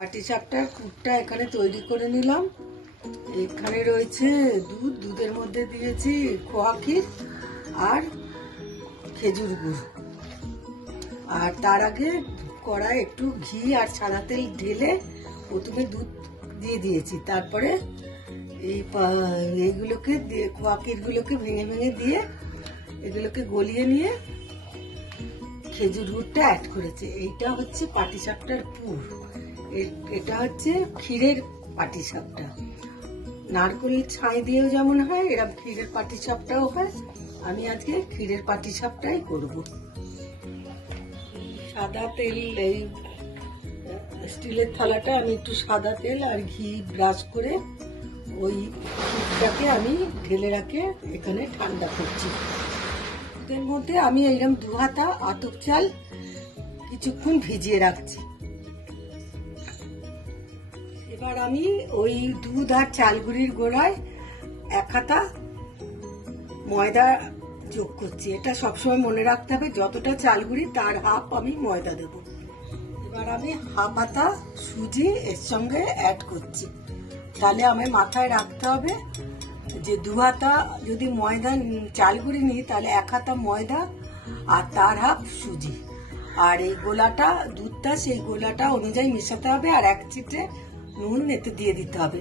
পাটিসাপটার পুরটা এখানে তৈরি করে নিলাম। এখানে রয়েছে দুধ, দুধের মধ্যে দিয়েছি খোয়া ক্ষীর আর খেজুর গুড়। আর তার আগে কড়াই একটু ঘি আর সাদা তেল ঢেলে প্রথমে দুধ দিয়ে দিয়েছি, তারপরে এইগুলোকে খোয়া ক্ষীরগুলোকে ভেঙে ভেঙে দিয়ে এগুলোকে গলিয়ে নিয়ে খেজুর গুড়টা অ্যাড করেছে। এইটা হচ্ছে পাটিসাপটার পুর। এটা হচ্ছে ক্ষীরের পাটিসাপটা। নারকেল ছাই দিয়েও যেমন হয়, এরকম ক্ষীরের পাটিসাপটাও হয়। আমি আজকে ক্ষীরের পাটিসাপটাই করব। সাদা তেল, এই স্টিলের থালাটা আমি একটু সাদা তেল আর ঘি ব্রাশ করে ওই ক্ষীরটাকে আমি ঢেলে রাখে এখানে ঠান্ডা করছি। এর মধ্যে আমি এইরকম 2 হাতা আতপ চাল কিছুক্ষণ ভিজিয়ে রাখছি। এবার আমি ওই দুধ আর চালগুড়ির গোড়ায় 1 হাতা ময়দা যোগ করছি। এটা সবসময় মনে রাখতে হবে, যতটা চালগুড়ি তার হাফ আমি ময়দা দেব। এবার আমি হাফ হাতা সুজি এর সঙ্গে অ্যাড করছি। তাহলে আমি মাথায় রাখতে হবে যে 2 হাতা যদি ময়দা চালগুড়ি নিই তাহলে 1 হাতা ময়দা আর তার হাফ সুজি। আর এই গোলাটা দুধটা সেই গোলাটা অনুযায়ী মেশাতে হবে, আর 1 চিটে নুন এতে দিয়ে দিতে হবে।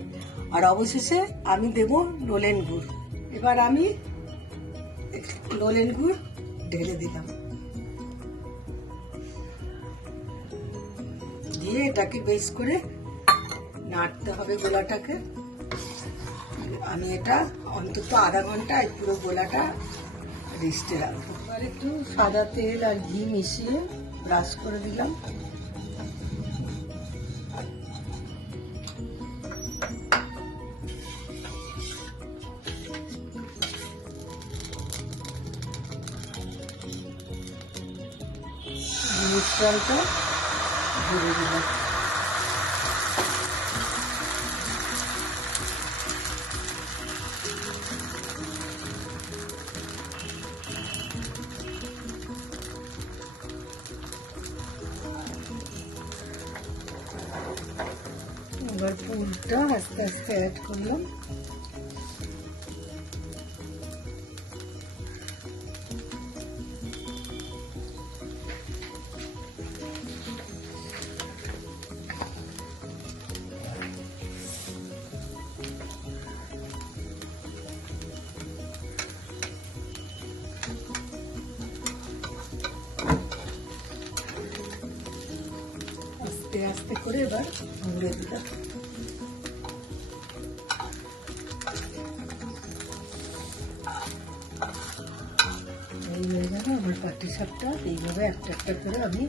আর অবশেষে আমি দেব নলেন গুড়। এবার আমি নলেন গুড় ঢেলে দিলাম, দিয়ে এটাকে বেশ করে নাড়তে হবে গোলাটাকে। আমি এটা অন্তত আধা ঘন্টা এই পুরো গোলাটা রেস্টে রাখবো। এবার একটু সাদা তেল আর ঘি মিশিয়ে ব্রাশ করে দিলাম। মিশ্রণটা ভরে দিলাম। এবার পুরটা আস্তে আস্তে অ্যাড করলাম। আস্তে আস্তে করে এবার মুড়ে দিলাম। এই হয়ে গেল আমার পাটিসাপটা। এইভাবে একটা একটা করে আমি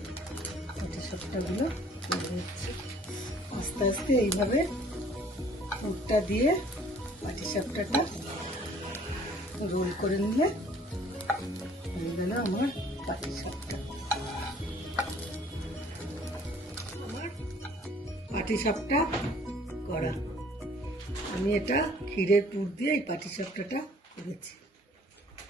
পাটিসাপটাগুলো করে দিচ্ছি। আস্তে আস্তে এইভাবে পুরটা দিয়ে পাটিসাপটাটা রোল করে নিলে হয়ে গেল আমার পাটিসাপটা। আমার পাটিসাপটা করা। আমি এটা ক্ষীরের পুর দিয়ে এই পাটিসাপটাটা করেছি।